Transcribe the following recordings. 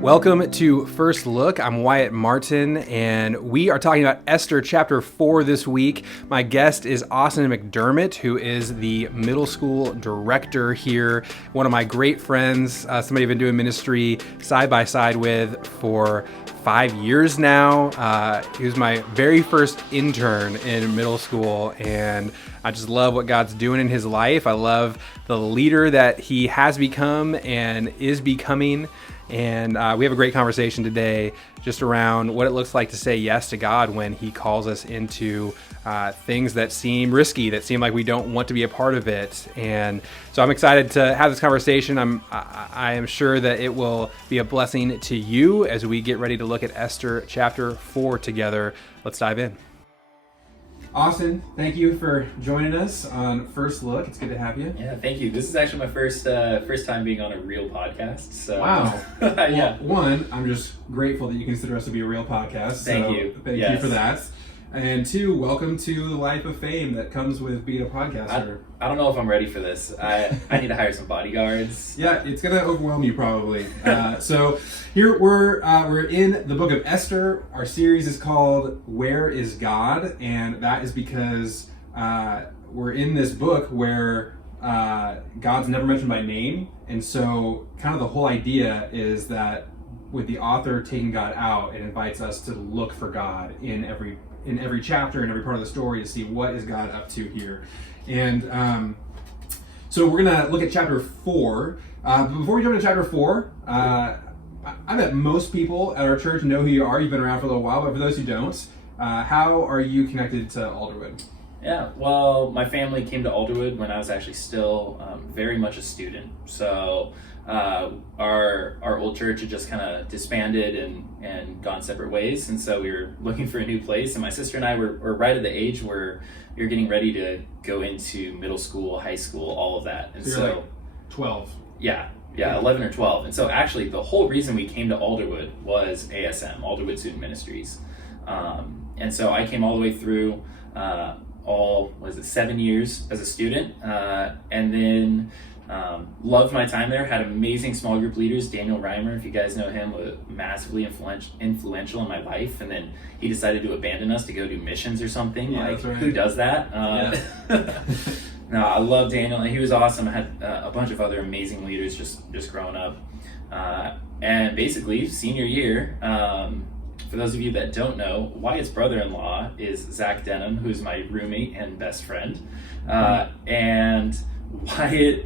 Welcome to First Look. I'm Wyatt Martin, and we are talking about Esther chapter 4 this week. My guest is Austin McDermott, who is the middle school director here. One of my great friends, somebody I've been doing ministry side by side with for 5 years now. He was my very first intern in middle school, and I just love what God's doing in his life. I love the leader that he has become and is becoming. And we have a great conversation today just around what it looks like to say yes to God when he calls us into things that seem risky, that seem like we don't want to be a part of it. And so I'm excited to have this conversation. I am sure that it will be a blessing to you as we get ready to look at Esther chapter 4 together. Let's dive in. Austin, thank you for joining us on First Look. It's good to have you. Yeah, thank you. This is actually my first time being on a real podcast. So wow. Yeah. Well, one, I'm just grateful that you consider us to be a real podcast. Thank you. Thank you for that. And two, welcome to the life of fame that comes with being a podcaster. I don't know if I'm ready for this. I need to hire some bodyguards. Yeah, it's gonna overwhelm you probably. So here we're in the book of Esther. Our series is called Where is God? And that is because we're in this book where God's never mentioned by name. And so kind of the whole idea is that with the author taking God out, it invites us to look for God in every chapter, in every part of the story, to see what is God up to here. And so we're going to look at chapter 4. Before we jump into chapter 4, I bet most people at our church know who you are. You've been around for a little while, but for those who don't, how are you connected to Alderwood? Yeah, well, my family came to Alderwood when I was actually still very much a student. So our old church had just kind of disbanded and gone separate ways, and so we were looking for a new place. And my sister and I were right at the age where we were getting ready to go into middle school, high school, all of that. And so you're like 12. Yeah, 11 or 12. And so actually the whole reason we came to Alderwood was ASM, Alderwood Student Ministries. And so I came all the way through 7 years as a student, and then loved my time there. Had amazing small group leaders. Daniel Reimer, if you guys know him, was massively influential in my life. And then he decided to abandon us to go do missions or something. Yeah, like, right. Who does that? No, I love Daniel, and he was awesome. I had a bunch of other amazing leaders just growing up. And basically, senior year, for those of you that don't know, Wyatt's brother-in-law is Zach Denham, who's my roommate and best friend. And Wyatt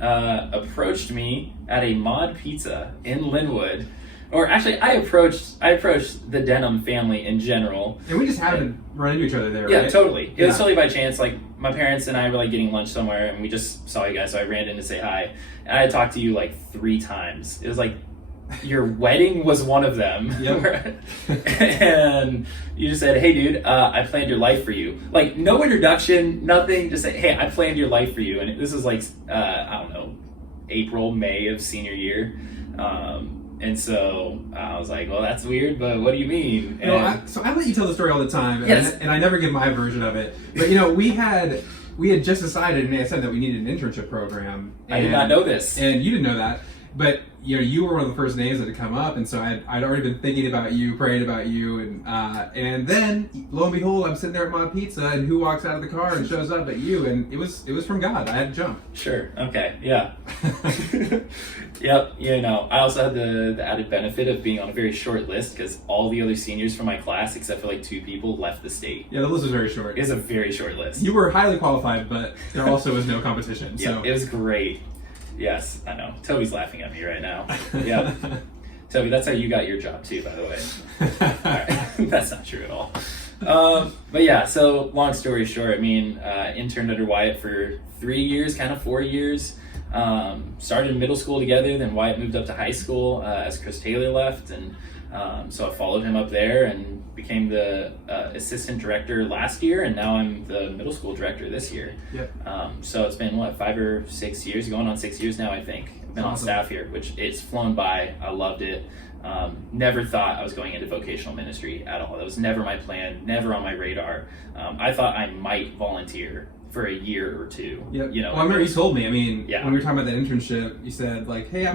approached me at a mod pizza in Linwood. Or actually, I approached the Denham family in general. And we just happened to run into each other there, Yeah, right? totally. It was totally by chance. Like, my parents and I were like getting lunch somewhere, and we just saw you guys, so I ran in to say hi. And I had talked to you like 3 times. It was like, your wedding was one of them. Yep. And you just said, hey dude, I planned your life for you. Like, no introduction, nothing, just say, hey, I planned your life for you. And this was like, I don't know, April, May of senior year. And so I was like, well, that's weird, but what do you mean? And So I let you tell the story all the time, yes. and I never give my version of it. But we had just decided in ASM that we needed an internship program. I did not know this. And you didn't know that. But you were one of the first names that had come up, and so I'd already been thinking about you, praying about you, and then lo and behold, I'm sitting there at Mod Pizza, and who walks out of the car and shows up at you, and it was from God. I had to jump. Sure. Okay. Yeah. Yep. I also had the added benefit of being on a very short list because all the other seniors from my class, except for like 2 people, left the state. Yeah, the list was very short. It was a very short list. You were highly qualified, but there also was no competition. Yeah, so it was great. Yes, I know. Toby's laughing at me right now. Yeah. Toby, that's how you got your job too, by the way. Right. That's not true at all. But yeah, so long story short, interned under Wyatt for 3 years, kind of 4 years. Started middle school together, then Wyatt moved up to high school as Chris Taylor left, and so I followed him up there and became the assistant director last year, and now I'm the middle school director this year. Yep. So it's been 5 or 6 years, going on 6 years now, I think. I've been on staff here, which it's flown by. I loved it. Never thought I was going into vocational ministry at all. That was never my plan, never on my radar. I thought I might volunteer for a year or two. Yep. Well, I remember you told me, when we were talking about that internship, you said, like, hey,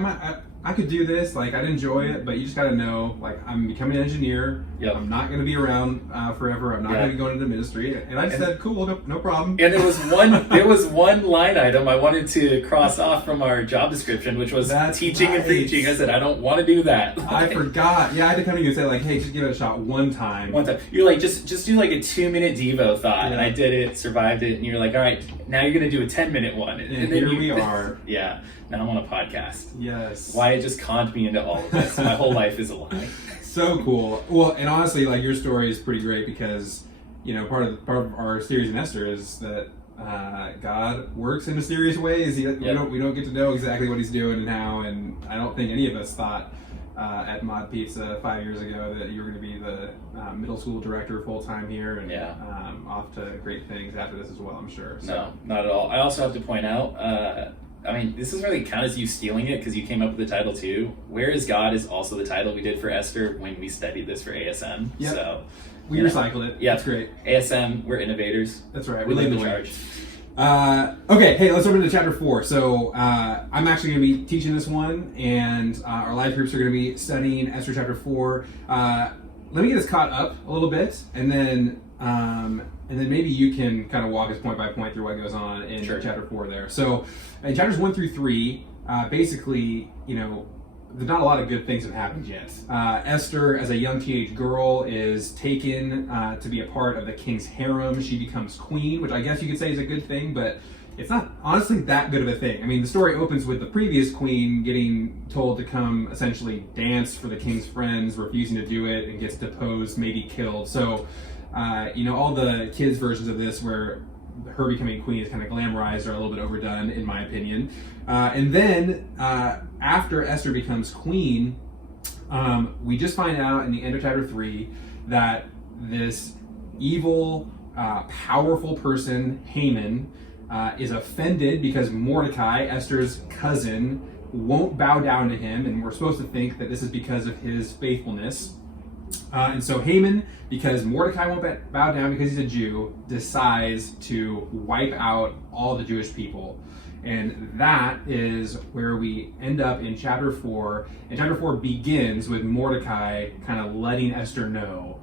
I could do this, like, I'd enjoy it, but you just gotta know, like, I'm becoming an engineer. Yep. I'm not gonna be around forever. I'm not gonna be going into ministry. And I said, cool, no problem. And there was one line item I wanted to cross off from our job description, which was teaching and preaching. I said, I don't want to do that. I forgot. Yeah, I had to come to you and say, like, hey, just give it a shot one time. You're like, just do like a 2-minute Devo thought. Yeah. And I did it, survived it, and you're like, all right, now you're going to do a 10-minute one. And then here we are. Yeah. Now I'm on a podcast. Yes. Wyatt just conned me into all of this. My whole life is a lie. So cool. Well, and honestly, like, your story is pretty great because, you know, part of our series in Esther is that God works in mysterious ways. We don't get to know exactly what he's doing and how, and I don't think any of us thought at Mod Pizza 5 years ago that you were going to be the middle school director full time here, and off to great things after this as well, I'm sure. So. No, not at all. I also have to point out, I mean, this doesn't really count as you stealing it because you came up with the title too. Where is God is also the title we did for Esther when we studied this for ASM. Yep. So we recycled it. Yeah, that's great. ASM, we're innovators. That's right. We lead the charge. Okay, hey, let's open to chapter 4. So I'm actually going to be teaching this one, and our life groups are going to be studying Esther chapter 4. Let me get us caught up a little bit, and then maybe you can kind of walk us point by point through what goes on in chapter 4 there. So in chapters 1 through 3, basically, you know, there's not a lot of good things have happened yet. Esther, as a young teenage girl, is taken to be a part of the king's harem. She becomes queen, which I guess you could say is a good thing, but it's not honestly that good of a thing. I mean, the story opens with the previous queen getting told to come essentially dance for the king's friends, refusing to do it, and gets deposed, maybe killed. So, you know, all the kids' versions of this where her becoming queen is kind of glamorized or a little bit overdone, in my opinion. And then after Esther becomes queen, we just find out in the end of chapter 3 that this evil, powerful person, Haman, is offended because Mordecai, Esther's cousin, won't bow down to him, and we're supposed to think that this is because of his faithfulness. And so Haman, because Mordecai won't bow down because he's a Jew, decides to wipe out all the Jewish people. And that is where we end up in chapter 4. And chapter 4 begins with Mordecai kind of letting Esther know,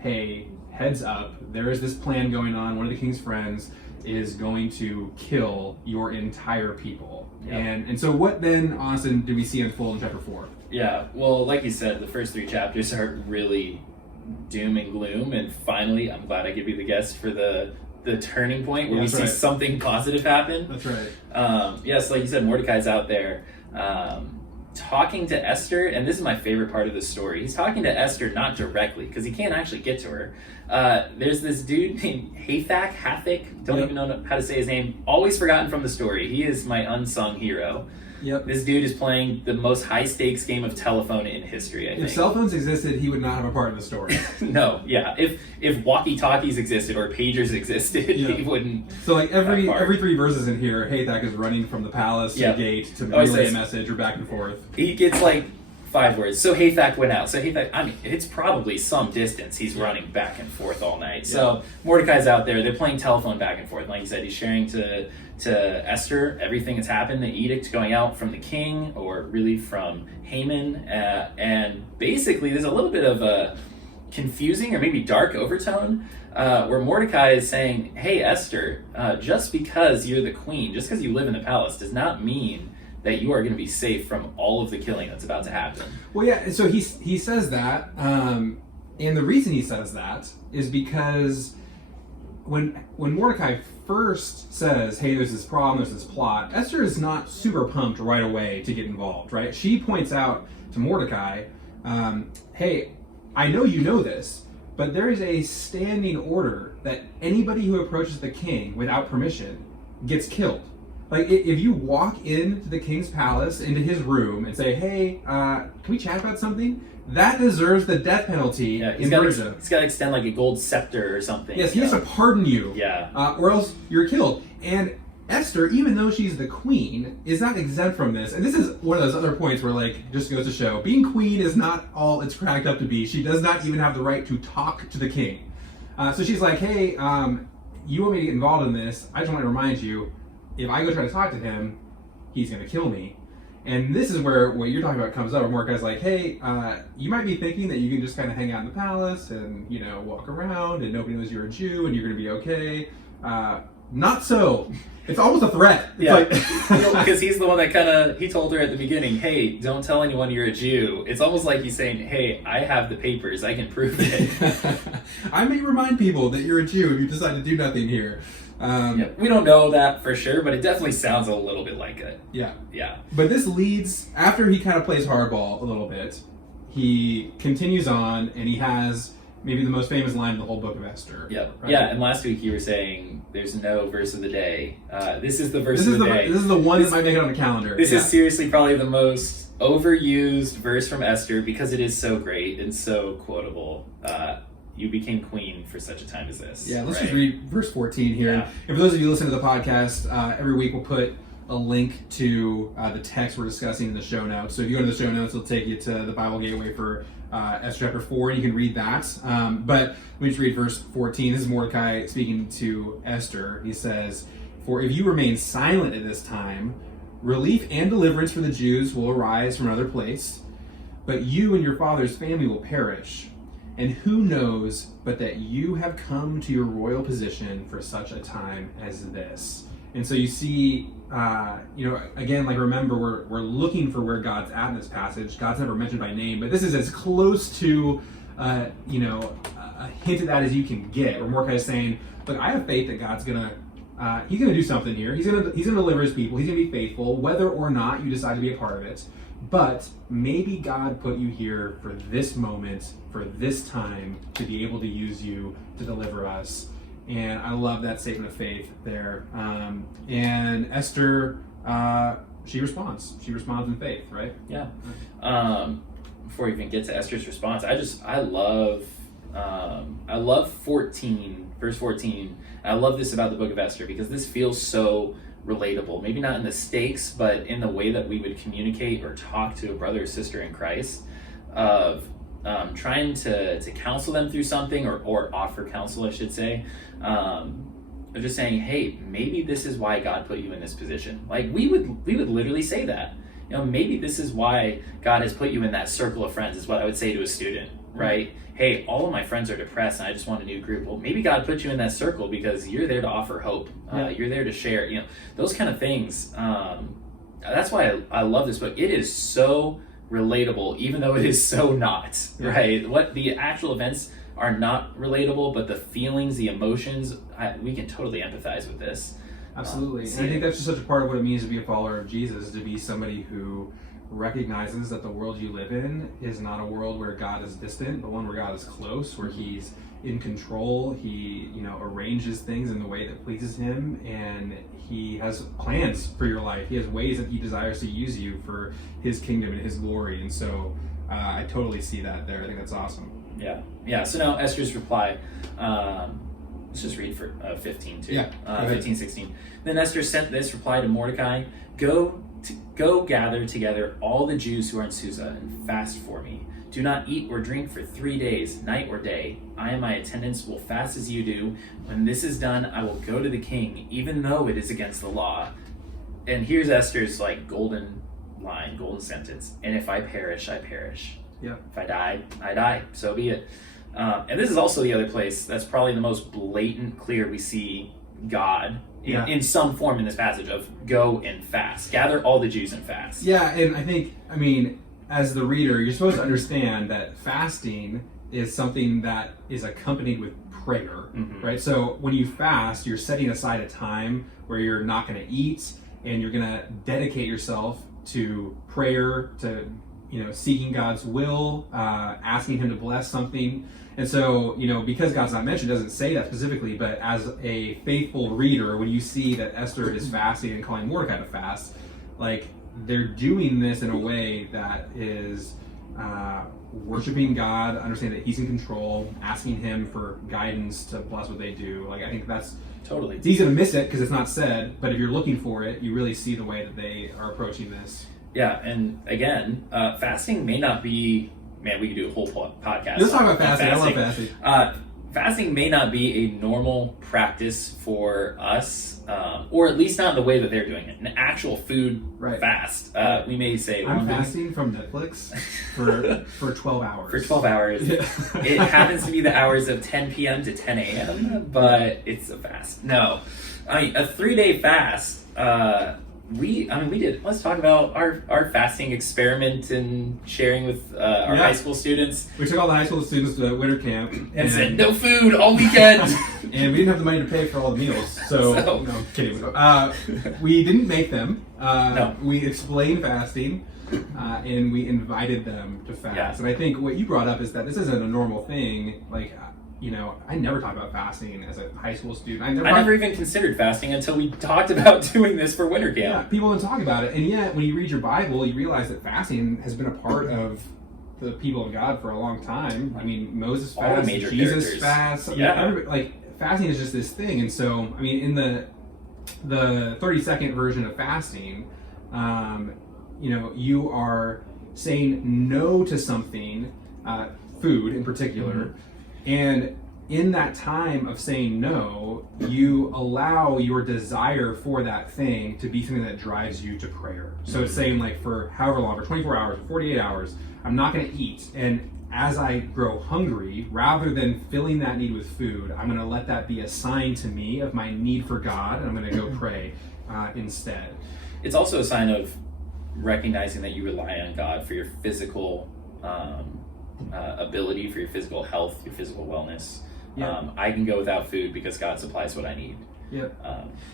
hey, heads up, there is this plan going on. One of the king's friends is going to kill your entire people. Yep. And so what then, Austin, do we see unfold in chapter 4? Yeah, well, like you said, the first 3 chapters are really doom and gloom, and finally, I'm glad I could be the guest for the turning point where we see something positive happen. That's right. Yes, like you said, Mordecai's out there talking to Esther, and this is my favorite part of the story. He's talking to Esther not directly, because he can't actually get to her. There's this dude named Hathak, don't even know how to say his name, always forgotten from the story. He is my unsung hero. Yep. This dude is playing the most high-stakes game of telephone in history, I think. If cell phones existed, he would not have a part in the story. No, yeah. If walkie-talkies existed or pagers existed, he wouldn't. So like every 3 verses in here, Hathak is running from the palace to the gate to relay a message or back and forth. He gets like 5 words. So Hathak went out. So Hathak, I mean, it's probably some distance. He's running back and forth all night. So Mordecai's out there. They're playing telephone back and forth. Like you said, he's sharing to Esther everything that's happened, the edict going out from the king, or really from Haman. And basically, there's a little bit of a confusing or maybe dark overtone where Mordecai is saying, hey, Esther, just because you're the queen, just because you live in the palace, does not mean that you are going to be safe from all of the killing that's about to happen. Well, yeah, so he says that, and the reason he says that is because when Mordecai first says, hey, there's this problem, there's this plot, Esther is not super pumped right away to get involved, right? She points out to Mordecai, hey, I know you know this, but there is a standing order that anybody who approaches the king without permission gets killed. Like, if you walk into the king's palace, into his room, and say, hey, can we chat about something? That deserves the death penalty in Persia. He's got to extend like a gold scepter or something. Yes, he has to pardon you. Yeah. Or else you're killed. And Esther, even though she's the queen, is not exempt from this. And this is one of those other points where, like, just goes to show, being queen is not all it's cracked up to be. She does not even have the right to talk to the king. So she's like, hey, you want me to get involved in this? I just want to remind you, if I go try to talk to him, he's going to kill me. And this is where what you're talking about comes up, where Mordecai's like, hey, you might be thinking that you can just kind of hang out in the palace and, walk around and nobody knows you're a Jew and you're going to be okay. Not so. It's almost a threat. It's because he's the one that he told her at the beginning, hey, don't tell anyone you're a Jew. It's almost like he's saying, hey, I have the papers. I can prove it. I may remind people that you're a Jew if you decide to do nothing here. We don't know that for sure, but it definitely sounds a little bit like it. Yeah. But this leads, after he kind of plays hardball a little bit, he continues on, and he has maybe the most famous line in the whole book of Esther. Yep. Right? Yeah, and last week you were saying there's no verse of the day. This is the verse of the day. This is the one that might make it on the calendar. This is seriously probably the most overused verse from Esther because it is so great and so quotable. You became queen for such a time as this. Yeah, let's just read verse 14 here. Yeah. And for those of you listening to the podcast, every week we'll put a link to the text we're discussing in the show notes. So if you go to the show notes, it'll take you to the Bible Gateway for Esther chapter 4, and you can read that. But let me just read verse 14. This is Mordecai speaking to Esther. He says, "For if you remain silent at this time, relief and deliverance for the Jews will arise from another place, but you and your father's family will perish. And who knows but that you have come to your royal position for such a time as this." And so you see, again, remember, we're looking for where God's at in this passage. God's never mentioned by name, but this is as close to, a hint at that as you can get. Where Mordecai is saying, look, I have faith that God's he's gonna do something here. He's gonna deliver his people. He's gonna be faithful, whether or not you decide to be a part of it. But maybe God put you here for this moment, for this time, to be able to use you to deliver us. And I love that statement of faith there. And Esther, she responds. She responds in faith, right? Yeah. Before we even get to Esther's response, I love 14, verse 14. I love this about the book of Esther because this feels so relatable. Maybe not in the stakes, but in the way that we would communicate or talk to a brother or sister in Christ, of trying to counsel them through something or offer counsel, I should say. Of just saying, hey, maybe this is why God put you in this position. Like we would literally say that. Maybe this is why God has put you in that circle of friends, is what I would say to a student, right? Hey, all of my friends are depressed and I just want a new group. Well, maybe God put you in that circle because you're there to offer hope. You're there to share, those kind of things. That's why I love this book. It is so relatable, even though it is so not, right? What the actual events are not relatable, but the feelings, the emotions, we can totally empathize with this. Absolutely. And I think that's just such a part of what it means to be a follower of Jesus, to be somebody who recognizes that the world you live in is not a world where God is distant, but one where God is close, where he's in control. He, arranges things in the way that pleases him, and he has plans for your life. He has ways that he desires to use you for his kingdom and his glory. And so I totally see that there. I think that's awesome. Yeah. So now Esther's reply. Let's just read for 15 too. 15, 16. Then Esther sent this reply to Mordecai: Go gather together all the Jews who are in Susa and fast for me. Do not eat or drink for 3 days, night or day. I and my attendants will fast as you do. When this is done, I will go to the king, even though it is against the law. And here's Esther's golden line, golden sentence. And if I perish, I perish. Yeah. If I die, I die. So be it. And this is also the other place that's probably the most blatant, clear we see God in some form in this passage of go and fast. Gather all the Jews and fast. Yeah, and I think, as the reader, you're supposed to understand that fasting is something that is accompanied with prayer, right? So when you fast, you're setting aside a time where you're not going to eat, and you're going to dedicate yourself to prayer, to seeking God's will, asking him to bless something. And so, because God's not mentioned, doesn't say that specifically, but as a faithful reader, when you see that Esther is fasting and calling Mordecai to fast, they're doing this in a way that is worshiping God, understanding that he's in control, asking him for guidance to bless what they do. I think that's totally. It's easy to miss it because it's not said, but if you're looking for it, you really see the way that they are approaching this. Yeah, and again, fasting may not be... Man, we could do a whole podcast. Let's talk about fasting. I love fasting. fasting may not be a normal practice for us, or at least not in the way that they're doing it. An actual food fast. We may say, I'm fasting from Netflix for 12 hours. For 12 hours. Yeah. It happens to be the hours of 10 p.m. to 10 a.m., but it's a fast. No. I mean, a 3-day fast, we did. Let's talk about our fasting experiment and sharing with our high school students. We took all the high school students to winter camp and said no food all weekend. And we didn't have the money to pay for all the meals, so no, I'm kidding. We didn't make them. No. We explained fasting, and we invited them to fast. Yeah. And I think what you brought up is that this isn't a normal thing. Like, I never talked about fasting as a high school student. I never even considered fasting until we talked about doing this for winter camp. Yeah, people don't talk about it. And yet, when you read your Bible, you realize that fasting has been a part of the people of God for a long time. I mean, Moses fasts, Jesus fasts. Fasting is just this thing. And so, I mean, in the 30-second version of fasting, you are saying no to something, food in particular. Mm-hmm. And in that time of saying no, you allow your desire for that thing to be something that drives you to prayer. So it's saying, like, for however long, for 24 hours, 48 hours, I'm not going to eat. And as I grow hungry, rather than filling that need with food, I'm going to let that be a sign to me of my need for God, and I'm going to go pray instead. It's also a sign of recognizing that you rely on God for your physical ability, for your physical health, your physical wellness. Yeah. I can go without food because God supplies what I need. Yeah.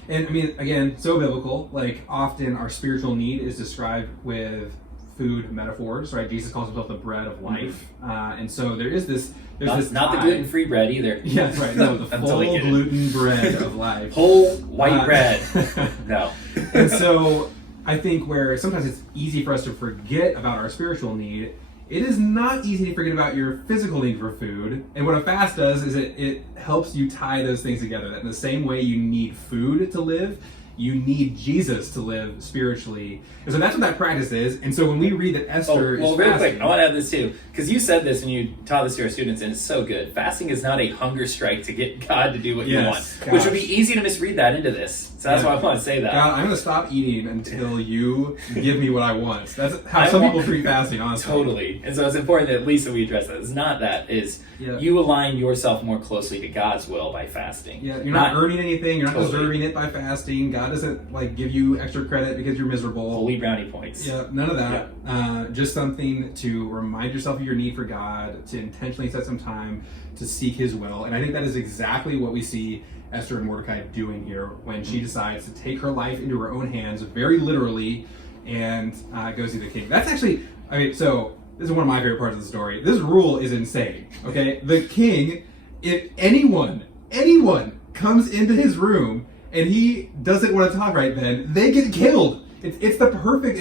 And I mean, again, so biblical. Like, often our spiritual need is described with food metaphors, right? Jesus calls himself the bread of life. Mm-hmm. And so there is this. Not the gluten-free bread either. Yeah, that's right. No, the full gluten bread of life. Whole white bread. No. And so I think where sometimes it's easy for us to forget about our spiritual need, it is not easy to forget about your physical need for food. And what a fast does is it helps you tie those things together. That in the same way you need food to live, you need Jesus to live spiritually. And so that's what that practice is. And so when we read that Esther is real quick, I want to add this too, because you said this and you taught this to our students, and it's so good. Fasting is not a hunger strike to get God to do what you want, which would be easy to misread that into this. So that's why I want to say that. God, I'm going to stop eating until you give me what I want. That's how some people treat fasting, honestly. Totally. And so it's important that at least that we address that. It's not that. You align yourself more closely to God's will by fasting. Yeah, you're not earning anything. You're not deserving it by fasting. God doesn't give you extra credit because you're miserable. Holy brownie points. Yeah, none of that. Yeah. Just something to remind yourself of your need for God, to intentionally set some time to seek His will. And I think that is exactly what we see Esther and Mordecai doing here when she decides to take her life into her own hands, very literally, and go see the king. That's actually, so this is one of my favorite parts of the story. This rule is insane, okay? The king, if anyone comes into his room and he doesn't want to talk right then, they get killed. It's the perfect,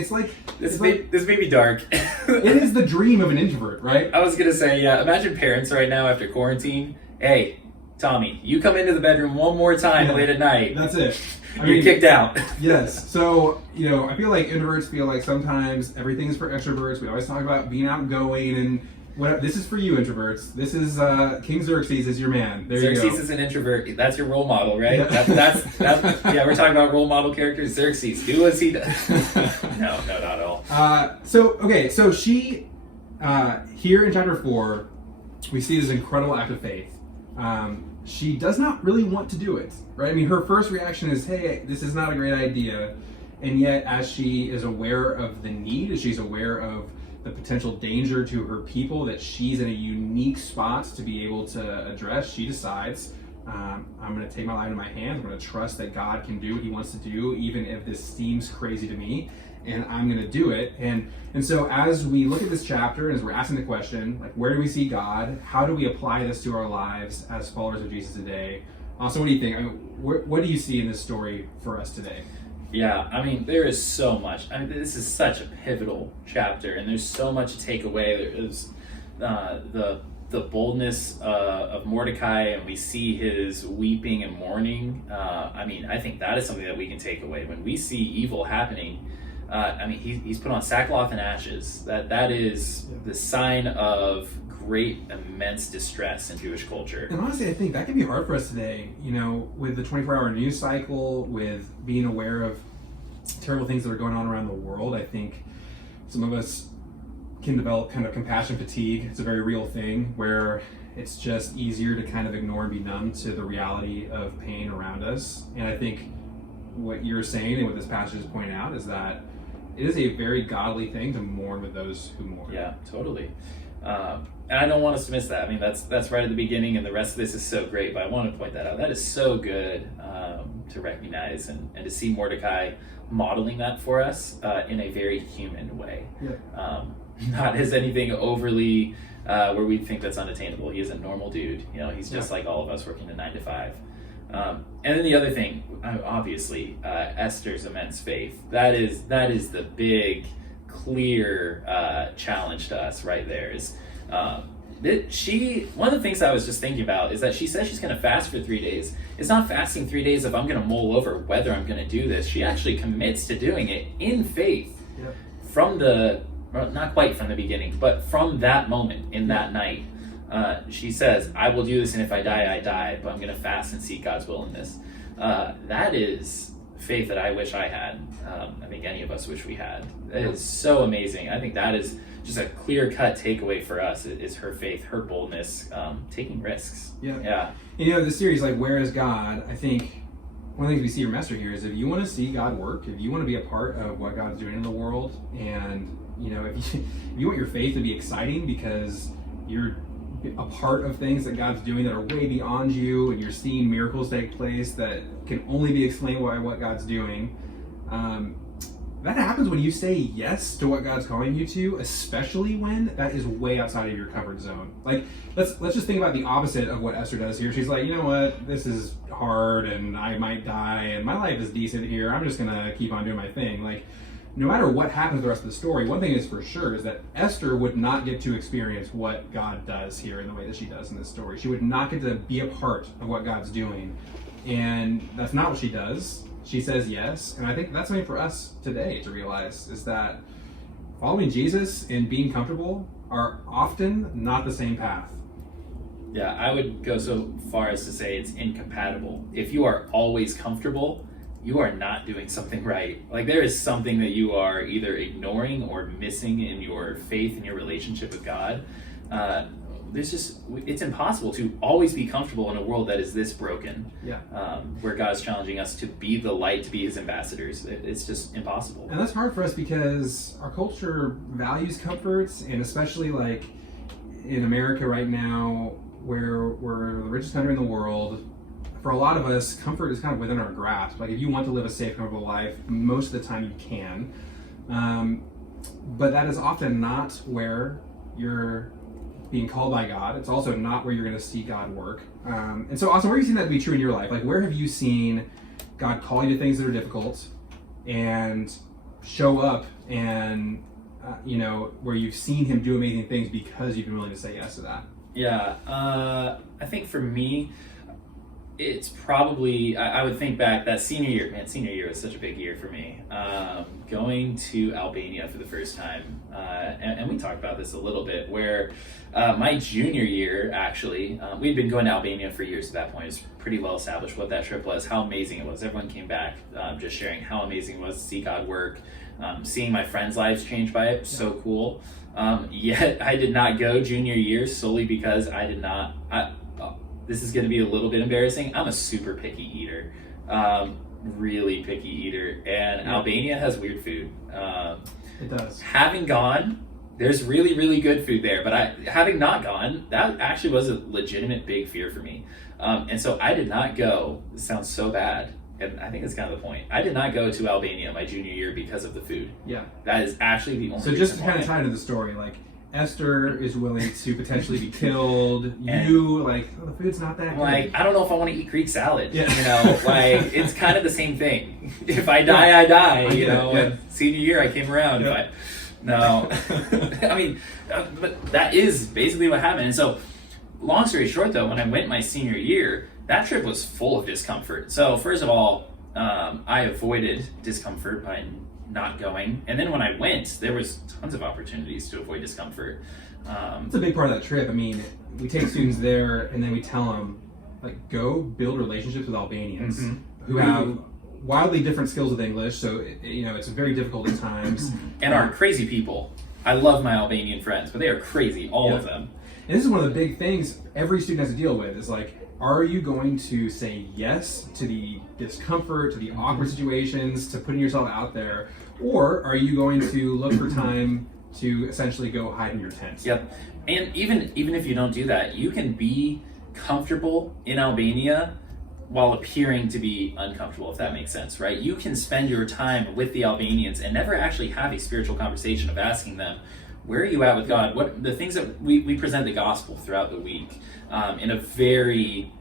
this may be dark. It is the dream of an introvert, right? I was going to say, imagine parents right now after quarantine. Hey, Tommy, you come into the bedroom one more time late at night. That's it. You're kicked out. Yes. So, I feel like introverts feel like sometimes everything's for extroverts. We always talk about being outgoing and whatever. This is for you, introverts. This is King Xerxes is your man. There Xerxes you go. Is an introvert. That's your role model, right? Yeah. That's we're talking about role model characters. Xerxes, do as he does. No, not at all. So she, here in chapter 4, we see this incredible act of faith. She does not really want to do it, right? I mean, her first reaction is, hey, this is not a great idea. And yet, as she is aware of the need, as she's aware of the potential danger to her people that she's in a unique spot to be able to address, she decides, I'm going to take my life in my hands. I'm going to trust that God can do what He wants to do, even if this seems crazy to me, and I'm going to do it. And so as we look at this chapter, and as we're asking the question, where do we see God? How do we apply this to our lives as followers of Jesus today? So what do you think? What do you see in this story for us today? Yeah, there is so much. This is such a pivotal chapter, and there's so much to take away. There is the boldness of Mordecai, and we see his weeping and mourning. I think that is something that we can take away. When we see evil happening, he's put on sackcloth and ashes. That is the sign of great, immense distress in Jewish culture. And honestly, I think that can be hard for us today, with the 24-hour news cycle, with being aware of terrible things that are going on around the world. I think some of us can develop kind of compassion fatigue. It's a very real thing where it's just easier to kind of ignore and be numb to the reality of pain around us. And I think what you're saying and what this passage is pointing out is that it is a very godly thing to mourn with those who mourn. Yeah, totally. And I don't want us to miss that. I mean, that's right at the beginning, and the rest of this is so great, but I want to point that out. That is so good to recognize and to see Mordecai modeling that for us in a very human way. Yeah. Not as anything overly where we think that's unattainable. He is a normal dude. He's just like all of us, working a 9 to 5. And then the other thing, obviously, Esther's immense faith. That is the big, clear challenge to us right there. Is one of the things I was just thinking about is that she says she's going to fast for 3 days. It's not fasting 3 days if I'm going to mull over whether I'm going to do this. She actually commits to doing it in faith. Yep. From not quite from the beginning, but from that moment in that night. She says, I will do this, and if I die, I die, but I'm going to fast and seek God's will in this. That is faith that I wish I had. I think any of us wish we had. It is so amazing. I think that is just a clear-cut takeaway for us, is her faith, her boldness, taking risks. Yeah. This series, like, Where is God? I think one of the things we see from Esther here is if you want to see God work, if you want to be a part of what God's doing in the world, and, if you want your faith to be exciting because you're a part of things that God's doing that are way beyond you, and you're seeing miracles take place that can only be explained by what God's doing. That happens when you say yes to what God's calling you to, especially when that is way outside of your comfort zone. Like, let's just think about the opposite of what Esther does here. She's like, you know what, this is hard, and I might die, and my life is decent here. I'm just gonna keep on doing my thing. Like, no matter what happens the rest of the story, one thing is for sure is that Esther would not get to experience what God does here in the way that she does in this story. She would not get to be a part of what God's doing. And that's not what she does. She says yes. And I think that's something for us today to realize, is that following Jesus and being comfortable are often not the same path. Yeah, I would go so far as to say it's incompatible. If you are always comfortable, you are not doing something right. Like, there is something that you are either ignoring or missing in your faith and your relationship with God. It's impossible to always be comfortable in a world that is this broken. Yeah. Where God's challenging us to be the light, to be his ambassadors. It's just impossible. And that's hard for us because our culture values comforts, and especially like in America right now, where we're the richest country in the world, for a lot of us, comfort is kind of within our grasp. Like, if you want to live a safe, comfortable life, most of the time you can. But that is often not where you're being called by God. It's also not where you're going to see God work. And so, Austin, where have you seen that to be true in your life? Like, where have you seen God call you to things that are difficult and show up and, where you've seen him do amazing things because you've been willing to say yes to that? Yeah. I think for me, it's probably, I would think back that senior year. Man, senior year was such a big year for me. Going to Albania for the first time. And we talked about this a little bit, where my junior year, actually, we'd been going to Albania for years at that point. It was pretty well established what that trip was, how amazing it was. Everyone came back just sharing how amazing it was to see God work, seeing my friends' lives change by it. So cool. Yet I did not go junior year solely because I did not... this is going to be a little bit embarrassing. I'm a super picky eater, really picky eater, and Albania has weird food. It does. Having gone, there's really, really good food there, but having not gone, that actually was a legitimate big fear for me. And so I did not go. This sounds so bad, and I think that's kind of the point. I did not go to Albania my junior year because of the food. Yeah. That is actually the only reason. So just to kind of tie into the story, like, Esther is willing to potentially be killed. The food's not that good. Like, I don't know if I want to eat Greek salad. Yeah. It's kind of the same thing. If I die, I die. And senior year, I came around. Yeah. But that is basically what happened. And so, long story short, though, when I went my senior year, that trip was full of discomfort. So, first of all, I avoided discomfort by not going. And then when I went, there was tons of opportunities to avoid discomfort. It's a big part of that trip. I mean, we take students there and then we tell them, like, go build relationships with Albanians who have wildly different skills with English. So, it's very difficult at times. And are crazy people. I love my Albanian friends, but they are crazy, all of them. And this is one of the big things every student has to deal with is like, are you going to say yes to the discomfort, to the awkward situations, to putting yourself out there, or are you going to look for time to essentially go hide in your tent? Yep. And even if you don't do that, you can be comfortable in Albania while appearing to be uncomfortable, if that makes sense, right? You can spend your time with the Albanians and never actually have a spiritual conversation of asking them, where are you at with God? What the things that we present the gospel throughout the week in a very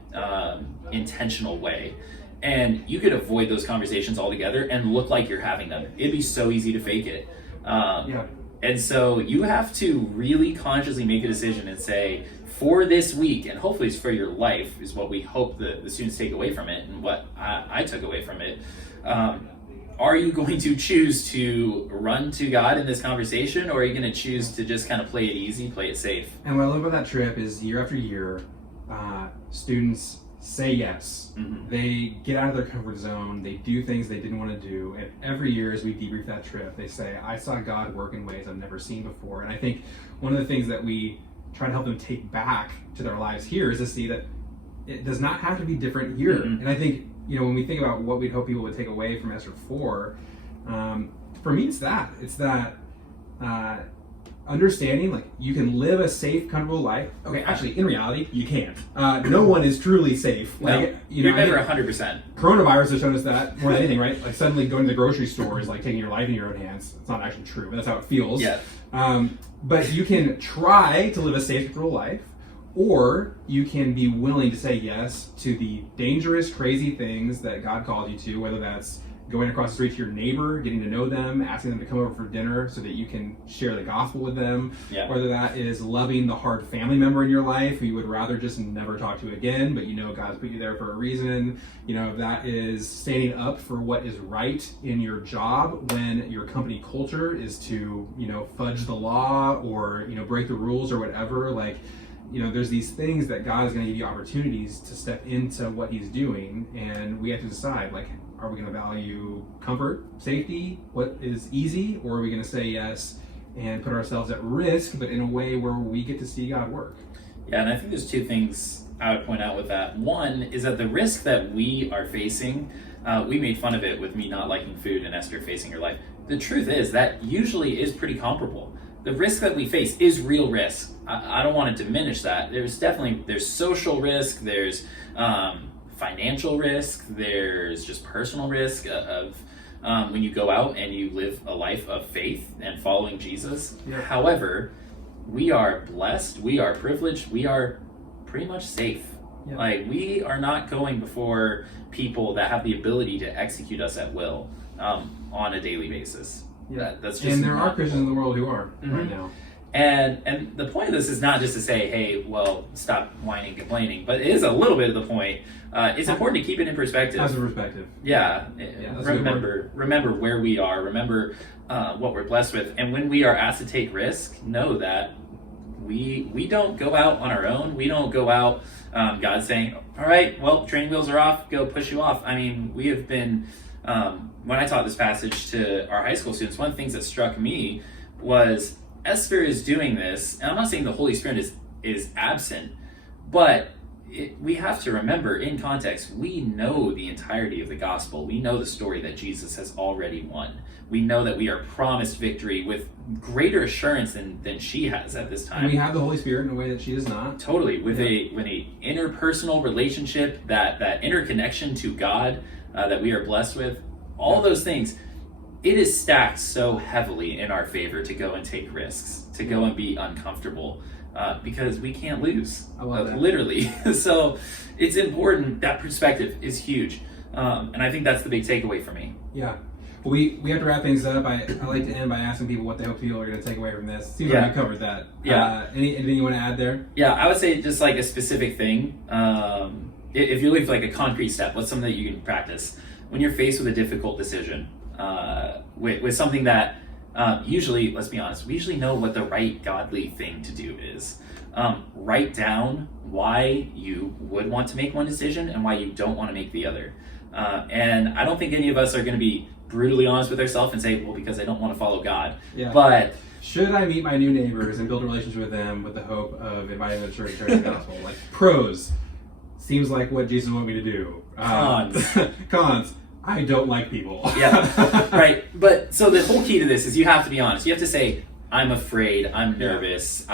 intentional way. And you could avoid those conversations altogether and look like you're having them. It'd be so easy to fake it. And so you have to really consciously make a decision and say, for this week, and hopefully it's for your life, is what we hope the students take away from it, and what I took away from it. Are you going to choose to run to God in this conversation, or are you going to choose to just kind of play it easy, play it safe? And what I love about that trip is year after year, students say yes. They get out of their comfort zone. They do things they didn't want to do. And every year as we debrief that trip, they say, I saw God work in ways I've never seen before. And I think one of the things that we try to help them take back to their lives here is to see that it does not have to be different here. And I think, when we think about what we'd hope people would take away from Esther 4, for me, it's that understanding, like, you can live a safe, comfortable life. Okay, actually, in reality, you can't. No one is truly safe. Like, you're never 100%. Coronavirus has shown us that more than anything, right? Like, suddenly going to the grocery store is like taking your life in your own hands. It's not actually true, but that's how it feels. Yeah. But you can try to live a safe, comfortable life, or you can be willing to say yes to the dangerous, crazy things that God calls you to, whether that's going across the street to your neighbor, getting to know them, asking them to come over for dinner so that you can share the gospel with them, whether that is loving the hard family member in your life who you would rather just never talk to again, but God's put you there for a reason. That is standing up for what is right in your job when your company culture is to, fudge the law or, break the rules or whatever. Like, there's these things that God is going to give you opportunities to step into what he's doing, and we have to decide, like, are we going to value comfort, safety, what is easy, or are we going to say yes and put ourselves at risk, but in a way where we get to see God work? Yeah, and I think there's two things I would point out with that. One is that the risk that we are facing, we made fun of it with me not liking food and Esther facing her life. The truth is that usually is pretty comparable. The risk that we face is real risk. I don't want to diminish that. There's social risk, there's financial risk, there's just personal risk of when you go out and you live a life of faith and following Jesus. However, we are blessed, we are privileged, we are pretty much safe. Like, we are not going before people that have the ability to execute us at will on a daily basis. That's just, and there are Christians in the world who are right now. And the point of this is not just to say, hey, well, stop whining, complaining, but it is a little bit of the point. It's important to keep it in perspective. As a perspective. Remember where we are. Remember what we're blessed with. And when we are asked to take risk, know that we don't go out on our own. We don't go out, God saying, all right, well, training wheels are off, go push you off. I mean, we have been, when I taught this passage to our high school students, one of the things that struck me was Esther is doing this, and I'm not saying the Holy Spirit is absent, but we have to remember, in context, we know the entirety of the gospel. We know the story that Jesus has already won. We know that we are promised victory with greater assurance than she has at this time. And we have the Holy Spirit in a way that she does not. Totally, with a interpersonal relationship, that interconnection to God that we are blessed with, all those things. It is stacked so heavily in our favor to go and take risks, to go and be uncomfortable, because we can't lose. I love that. Literally. So it's important. That perspective is huge. And I think that's the big takeaway for me. Yeah. Well, we have to wrap things up. I like to end by asking people what they hope people are going to take away from this. Seems like you covered that. Anything you want to add there? Yeah, I would say just like a specific thing. If you're looking for like a concrete step, what's something that you can practice? When you're faced with a difficult decision, with something that usually, let's be honest, we usually know what the right godly thing to do is. Write down why you would want to make one decision and why you don't want to make the other. And I don't think any of us are going to be brutally honest with ourselves and say, well, because I don't want to follow God. Yeah. But should I meet my new neighbors and build a relationship with them with the hope of inviting them to church and sharing the gospel? Like, pros, seems like what Jesus wanted me to do. Cons, I don't like people. Yeah, right. But so the whole key to this is you have to be honest. You have to say, I'm afraid, I'm nervous,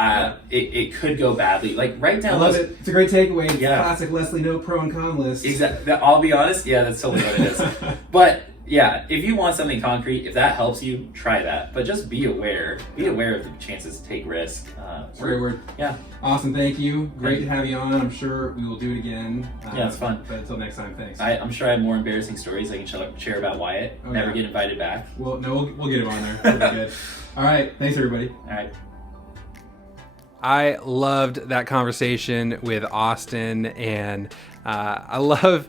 it could go badly. Like, write down. I love it. It's a great takeaway. It's Yeah. classic Leslie Note pro and con list. Exactly. I'll be honest. Yeah, that's totally what it is. But yeah, if you want something concrete, if that helps you, try that. But just be aware. Be aware of the chances to take risk. Great word. Yeah. Awesome. Thank you. Great to have you on. I'm sure we will do it again. Yeah, it's fun. But until next time, thanks. I'm sure I have more embarrassing stories I can share about Wyatt. Oh, Never yeah. get invited back. Well, no, we'll get him on there. It'll be good. All right. Thanks, everybody. All right. I loved that conversation with Austin, and I love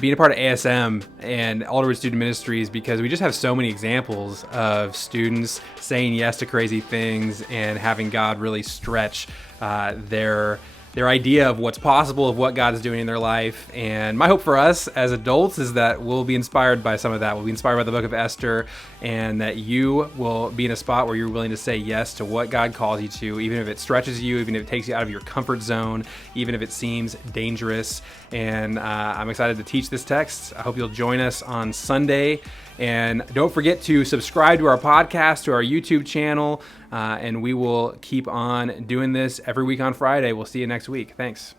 being a part of ASM and Alderwood Student Ministries because we just have so many examples of students saying yes to crazy things and having God really stretch their idea of what's possible, of what God is doing in their life. And my hope for us as adults is that we'll be inspired by some of that. We'll be inspired by the book of Esther, and that you will be in a spot where you're willing to say yes to what God calls you to, even if it stretches you, even if it takes you out of your comfort zone, even if it seems dangerous. And I'm excited to teach this text. I hope you'll join us on Sunday. And don't forget to subscribe to our podcast, to our YouTube channel, and we will keep on doing this every week on Friday. We'll see you next week. Thanks.